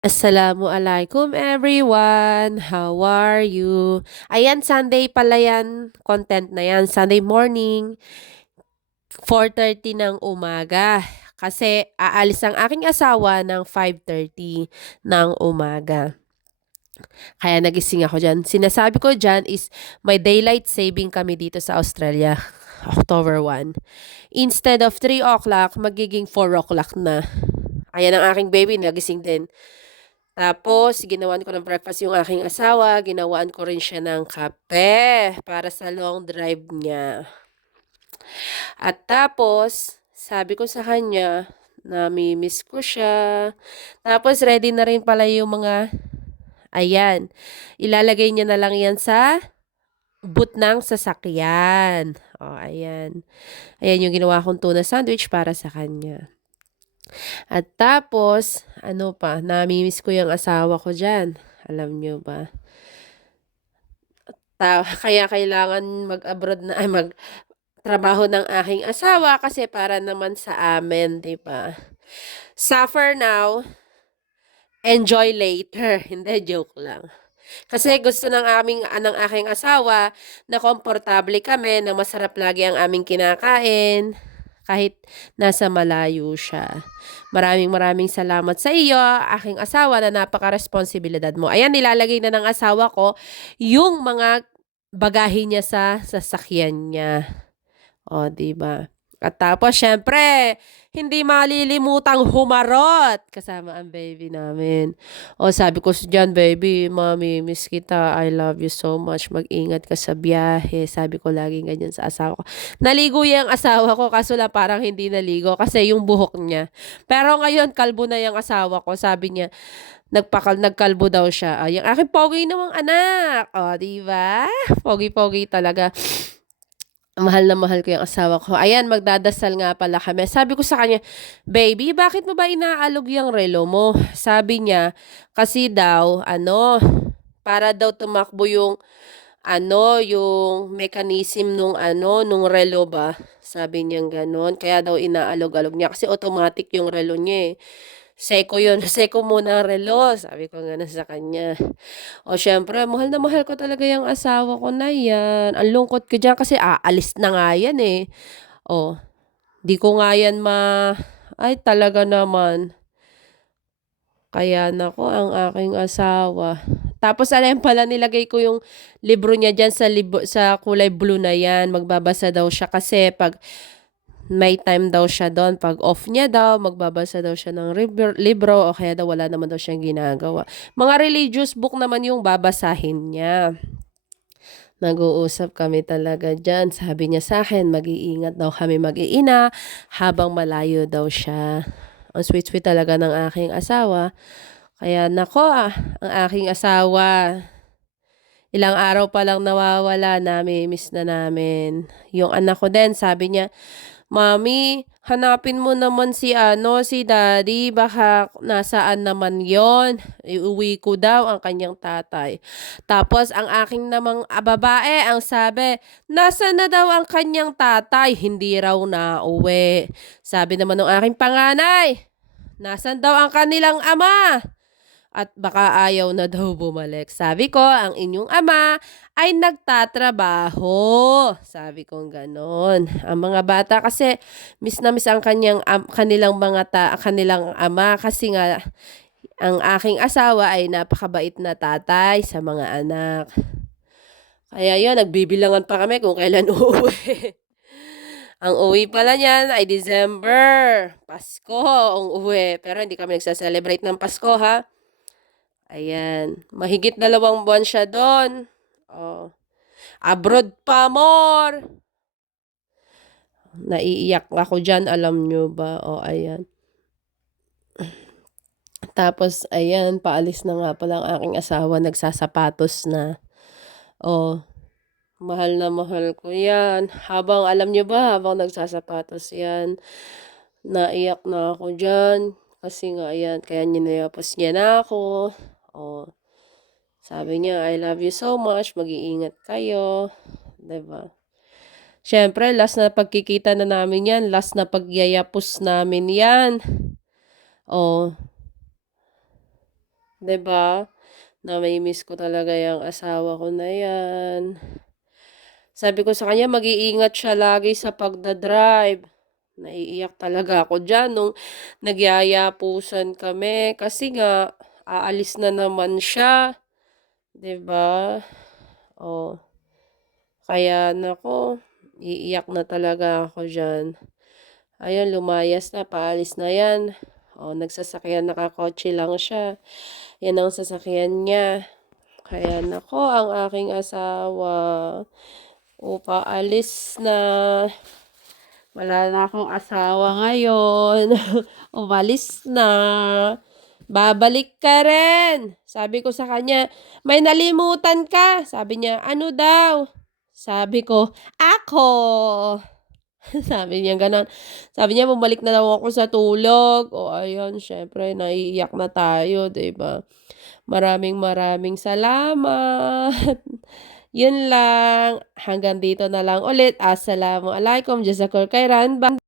Assalamualaikum everyone! How are you? Ayan, Sunday pala yan, content na yan. Sunday morning, 4.30 ng umaga. Kasi aalis ang aking asawa ng 5.30 ng umaga. Kaya nagising ako dyan. Sinasabi ko dyan is may daylight saving kami dito sa Australia. October 1. Instead of 3 o'clock, magiging 4 o'clock na. Ayan ang aking baby, nagising din. Tapos, ginawan ko ng breakfast yung aking asawa. Ginawaan ko rin siya ng kape para sa long drive niya. At tapos, sabi ko sa kanya, nami-miss ko siya. Tapos, ready na rin pala yung mga, ayan, ilalagay niya na lang yan sa boot ng sasakyan. O, ayan. Ayan yung ginawa kong tuna sandwich para sa kanya. At tapos, ano pa, namimiss ko yung asawa ko dyan. Alam nyo ba? Ta kaya kailangan mag-abroad na, ay mag trabaho ng aking asawa kasi para naman sa amin, di ba? Suffer now, enjoy later. Hindi, joke lang. Kasi gusto ng aming ng aking asawa na komportable kami, na masarap lagi ang aming kinakain kahit nasa malayo siya. Maraming maraming salamat sa iyo, aking asawa na napaka-responsibilidad mo. Ayan, nilalagay na ng asawa ko yung mga bagahe niya sa sasakyan niya. O, di ba? At tapos, syempre, hindi malilimutang humarot kasama ang baby namin. O, sabi ko dyan, baby, mami, miss kita. I love you so much. Mag-ingat ka sa biyahe. Sabi ko lagi ganyan sa asawa ko. Naligo yung asawa ko, kaso lang parang hindi naligo kasi yung buhok niya. Pero ngayon, kalbo na yung asawa ko. Sabi niya, nagpakal nagkalbo daw siya. Ay, yung aking pogi namang anak. O, di ba? Pogi-pogi talaga mahal na mahal ko yung asawa ko. Ayan, magdadasal nga pala kami. Sabi ko sa kanya, baby, bakit mo ba inaalog yung relo mo? Sabi niya, kasi daw, ano, para daw tumakbo yung, ano, yung mechanism nung, ano, nung relo ba? Sabi niya ganon. Kaya daw inaalog-alog niya kasi automatic yung relo niya eh. Seko yun. Seko muna ang relo. Sabi ko nga sa kanya. O syempre, mahal na mahal ko talaga yung asawa ko na yan. Ang lungkot ko dyan kasi aalis na nga yan eh. O, di ko nga yan ma... Ay, talaga naman. Kaya nako ang aking asawa. Tapos alam pala nilagay ko yung libro niya diyan sa libro, sa kulay blue na yan. Magbabasa daw siya kasi pag may time daw siya doon. Pag off niya daw, magbabasa daw siya ng libro o kaya daw wala naman daw siyang ginagawa. Mga religious book naman yung babasahin niya. Nag-uusap kami talaga dyan. Sabi niya sa akin, mag-iingat daw kami mag-iina habang malayo daw siya. Ang sweet-sweet talaga ng aking asawa. Kaya nako ah, ang aking asawa, ilang araw pa lang nawawala, nami-miss na namin. Yung anak ko din, sabi niya, Mami, hanapin mo naman si ano, si daddy, baka nasaan naman yon. Iuwi ko daw ang kanyang tatay. Tapos ang aking namang babae, ang sabi, nasa na daw ang kanyang tatay, hindi raw na uwi. Sabi naman ng aking panganay, nasan daw ang kanilang ama? At baka ayaw na daw bumalik. Sabi ko, ang inyong ama ay nagtatrabaho. Sabi ko ganon. Ang mga bata kasi miss na miss ang kanyang um, kanilang mga ta, kanilang ama kasi nga ang aking asawa ay napakabait na tatay sa mga anak. Kaya yun, nagbibilangan pa kami kung kailan uuwi. ang uwi pala niyan ay December. Pasko ang uwi. Pero hindi kami nagsa-celebrate ng Pasko ha. Ayan. Mahigit dalawang buwan siya doon. Oh. Abroad pa more. Naiiyak ako dyan, alam nyo ba? Oh, ayan. Tapos, ayan, paalis na nga pala ang aking asawa, nagsasapatos na. Oh, mahal na mahal ko yan. Habang, alam nyo ba, habang nagsasapatos yan, naiyak na ako dyan. Kasi nga, ayan, kaya ninayapos niya na ako. Oh. Sabi niya, I love you so much, mag-iingat kayo. ba? Diba? Siyempre, last na pagkikita na namin yan, last na pagyayapos namin yan. Oh. ba? Nami-miss ko talaga yang asawa ko na 'yan. Sabi ko sa kanya mag-iingat siya lagi sa pagda-drive. Naiiyak talaga ako diyan nung nagyayapusan kami kasi nga aalis na naman siya, 'di ba? Oh. Kaya naku, iiyak na talaga ako diyan. Ayun, lumayas na, paalis na 'yan. Oh, nagsasakyan nakakotse lang siya. 'Yan ang sasakyan niya. Kaya naku, ang aking asawa, oh, paalis na. Wala na akong asawa ngayon. Umalis na. Babalik ka rin. Sabi ko sa kanya, "May nalimutan ka." Sabi niya, "Ano daw?" Sabi ko, "Ako." Sabi niya gano'n. Sabi niya bumalik na daw ako sa tulog. Oh, ayun siyempre naiiyak na tayo, ba? Maraming maraming salamat. 'Yun lang. Hanggang dito na lang ulit. Assalamualaikum, Jazakallah khairan.